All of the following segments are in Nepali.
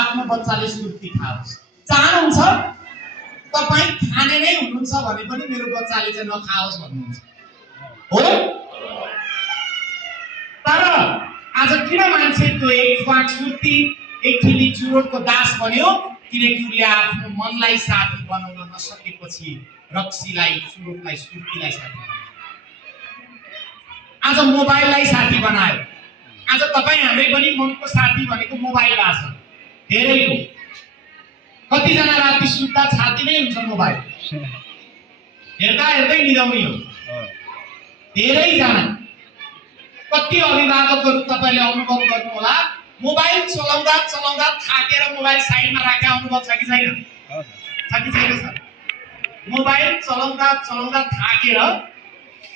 आफ्नो बच्चाले सुर्ती खाओस्। चाहनुहुन्छ तपाईँ खाने नै हुनुहुन्छ भने पनि मेरो बच्चाले चाहिँ नखाओस् भन्नुहुन्छ हो। तर आज किन मान्छे त्यो एक फाट सुर्ती एक खिली चुरोटको दास बन्यो? किनकि उसले आफ्नो मनलाई साथी बनाउन नसकेपछि रक्सीलाई चुरोटलाई सुर्तीलाई साथी बनायो। आज मोबाइललाई साथी बनायो। आज तपाईँ हाम्रै पनि मनको साथी भनेको मोबाइल भएको छ धेरैको। कतिजना राति सुत्दा छाती नै हुन्छ मोबाइल हेर्दा हेर्दै निदाउने हो धेरैजना। कति अभिभावकहरू तपाईँले अनुभव गर्नु होला, मोबाइल चलाउँदा चलाउँदा थाकेर मोबाइल साइडमा राखेको अनुभव छ कि छैन? छ कि छैन सर? मोबाइल चलाउँदा चलाउँदा थाकेर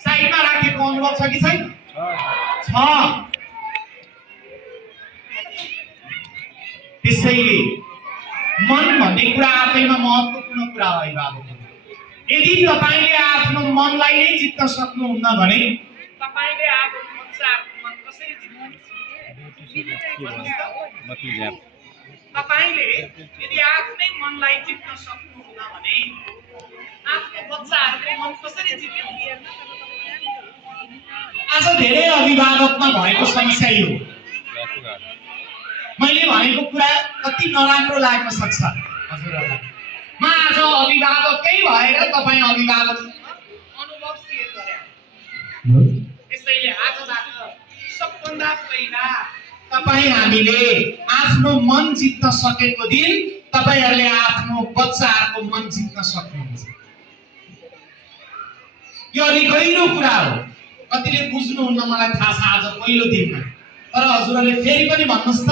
साइडमा राखेको अनुभव छ कि छैन? छ। त्यसैले मन भन्ने कुरा आफैमा महत्त्वपूर्ण कुरा हो अभिभावकहरू। यदि तपाईँले आफ्नो मनलाई नै जित्न सक्नुहुन्न भने तपाईँले आफ्नो बच्चाहरूको मन कसरी तपाईँले यदि आफ्नै मनलाई जित्न सक्नुहुन्न भने आफ्नो बच्चाहरूले मन कसरी जित्ने? आज धेरै अभिभावकमा भएको समस्या यो। मैले भनेको कुरा कति नराम्रो लाग्न सक्छ हजुरहरूलाई। म आज अभिभावकै भएर तपाईँ अभिभावक अनुभव सेयर गरे। त्यसैले आजबाट सबभन्दा पहिला तपाईँ हामीले आफ्नो मन जित्न सकेको दिन तपाईहरूले आफ्नो बच्चाहरूको मन जित्न सक्नुहुन्छ। यो अलि गहिरो कुरा हो, कतिले बुझ्नुहुन्न मलाई थाहा छ आज पहिलो दिनमा। तर हजुरहरूले फेरि पनि भन्नुहोस् त,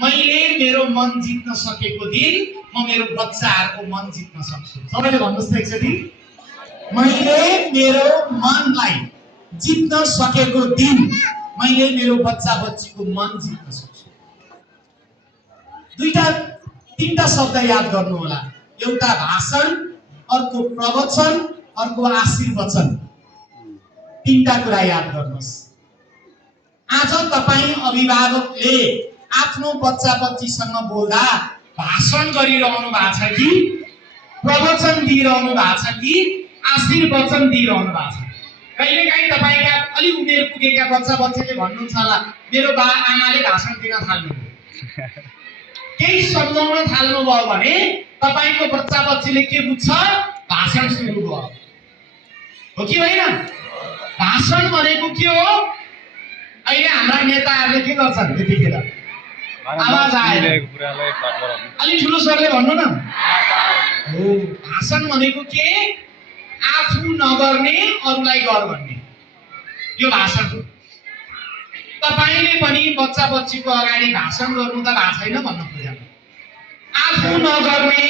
मैले मेरो मन जित्न सकेको दिन म मेरो बच्चाहरूको मन जित्न सक्छु। सबैले भन्नुहोस् त एकचोटि, मैले मेरो मनलाई जित्न सकेको दिन मैले मेरो बच्चा बच्चीको मन जित्न सक्छु। दुईटा तीनटा शब्द याद गर्नु होला, एउटा भाषण, अर्को प्रवचन, अर्को आशीर्वचन। तीनटा कुरा याद गर्नुहोस्। आज तपाईँ अभिभावकले आफ्नो बच्चा बच्चीसँग बोल्दा भाषण गरिरहनु भएको छ कि प्रवचन दिइरहनु भएको छ कि आशीर्वचन दिइरहनु भएको छ? कहिलेकाहीँ तपाईँका अलि उमेर पुगेका बच्चा बच्चीले भन्नुहुन्छ होला, मेरो बा आमाले भाषण दिन थाल्नुभयो। केही सम्झाउन थाल्नुभयो भने तपाईँको बच्चा बच्चीले के बुझ्छ? भाषण सुरु भयो हो कि होइन? भाषण भनेको के हो? अहिले हाम्रा नेताहरूले के गर्छन् त्यतिखेर आवाज आएर अलि ठुलो स्वरले भन्नु न। हो, भाषण भनेको के? आफू नगर्ने अरूलाई गर भन्ने, यो भाषण हो। तपाईले पनि बच्चा बच्चीको अगाडि भाषण गर्नु त भएको छैन भन्न खोजेको। आफू नगर्ने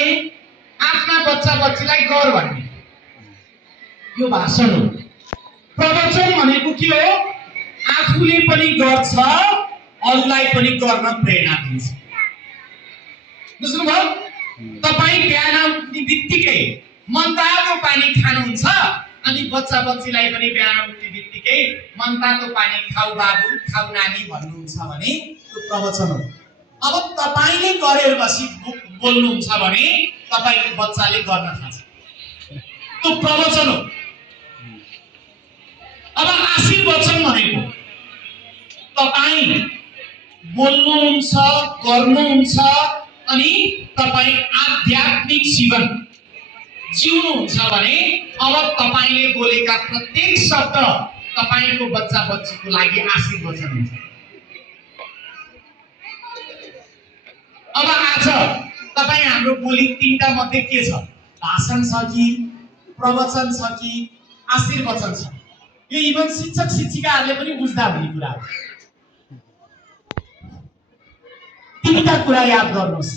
आफ्ना बच्चा बच्चीलाई गर भन्ने, यो भाषण हो। प्रवचन भनेको के हो? आफूले पनि गर्छ अरूलाई पनि गर्न प्रेरणा दिन्छ। बुझ्नुभयो? तपाईँ बिहान उठ्ने बित्तिकै मनतातो पानी खानुहुन्छ अनि बच्चा बच्चीलाई पनि बिहान उठ्ने बित्तिकै मनतातो पानी खाऊ बाबु खाऊ नानी भन्नुहुन्छ भने त्यो प्रवचन हो। अब तपाईले गरेर बसी बोल्नुहुन्छ भने तपाईको बच्चाले गर्न थाल्छ, त्यो प्रवचन हो। अब आशीर्वचन भनेको तपाईँ बोल्नुहुन्छ गर्नुहुन्छ अनि तपाईँ आध्यात्मिक जीवन जिउनुहुन्छ भने अब तपाईले बोलेका प्रत्येक शब्द तपाईको बच्चा बच्चीको लागि आशीर्वचन हुन्छ। अब आज तपाईँ हाम्रो बोली तीनटा मध्ये के छ? भाषण छ कि प्रवचन छ कि आशीर्वचन छ? यो इभन शिक्षक शिक्षिकाहरूले पनि बुझ्दा हुने कुरा हो। तीनटा कुरा याद गर्नुहोस्,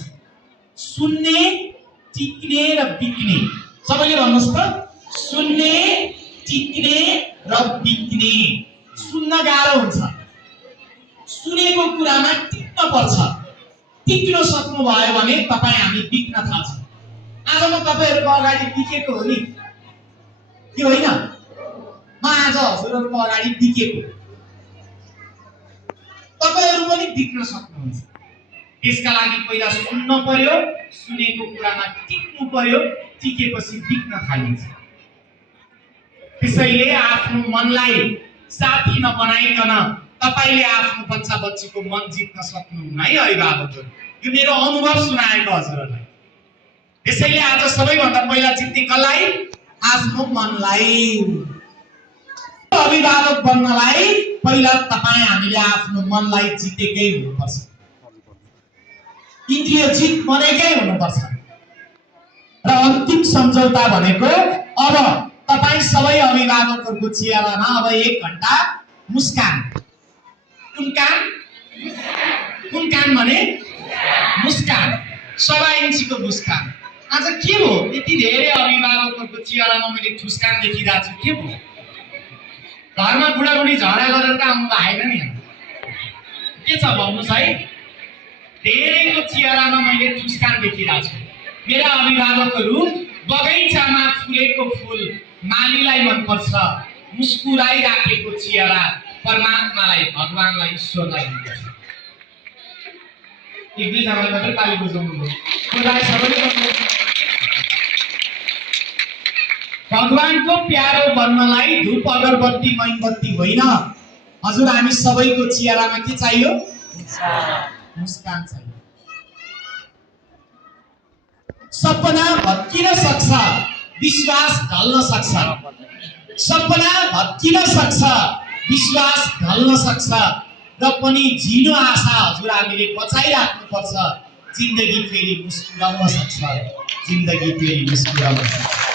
सुन्ने, टिक्ने र बिक्ने। सबैले भन्नुहोस् त, सुन्ने, टिक्ने र बिक्ने। सुन्न गाह्रो हुन्छ, सुनेको कुरामा टिक्न पर्छ। टिक्न सक्नु भयो भने तपाईँ हामी बिक्न थाल्छौँ। आज म तपाईहरूको अगाडि बिकेको हो नि, के होइन? म आज हजुरहरूको अगाडि बिकेको, तपाईहरू पनि बिक्न सक्नुहुन्छ। त्यसका लागि पहिला सुन्न पर्यो, सुनेको कुरामा टिक्नु पर्यो, टिकेपछि बिक्न थालिन्छ। त्यसैले आफ्नो मनलाई साथी नबनाइकन तपाईले आफ्नो बच्चा बच्चीको मन जित्न सक्नुहुन्न है अभिभावकहरू। यो मेरो अनुभव सुनाएको हजुरहरूलाई। त्यसैले आज सबैभन्दा पहिला जित्ने कसलाई? आफ्नो मनलाई। अभिभावक बन्नलाई पहिला तपाईँ हामीले आफ्नो मनलाई जितेकै हुनुपर्छ, इन्द्रिय जित बनेकै हुनुपर्छ। र अन्तिम सम्झौता भनेको अब तपाईँ सबै अभिभावकहरूको चेहरामा अब 1 घण्टा मुस्कान। कुन कान? कुन कान भने मुस्कान, 1.25 इन्चीको मुस्कान। आज के हो यति धेरै अभिभावकहरूको चेहरामा मैले ठुस्कान देखिरहेको छु? के हो? घरमा बुढाबुढी झगडा गरेर त आउनु भएन नि? के छ भन्नुहोस् है? धेरैको चेहरामा मैले ठुस्कान देखिरहेको छु। मेरा अभिभावकहरू बगैँचामा फुलेको फुल मालीलाई मनपर्छ, मुस्कुराइराखेको चेहरा परमात्मालाई, भगवानलाई, ईश्वरलाई मनपर्छ। 1-2 जनाले मात्रै ताली बजाउनु भयो। भगवानको प्यारो बन्नलाई धूप अगरबत्ती मोमबत्ती होइन, हजुर हामी सबैको चेहरामा के चाहियो? मुस्कान चाहियो। सपना भत्किन सक्छ, विश्वास ढल्न सक्छ। सपना भत्किन सक्छ, विश्वास ढल्न सक्छ, र पनि झिनो आशा हजुर हामीले बचाइराख्नुपर्छ। जिन्दगी फेरि मुस्कुराउन सक्छ, जिन्दगी फेरि मुस्कुराउन सक्छ।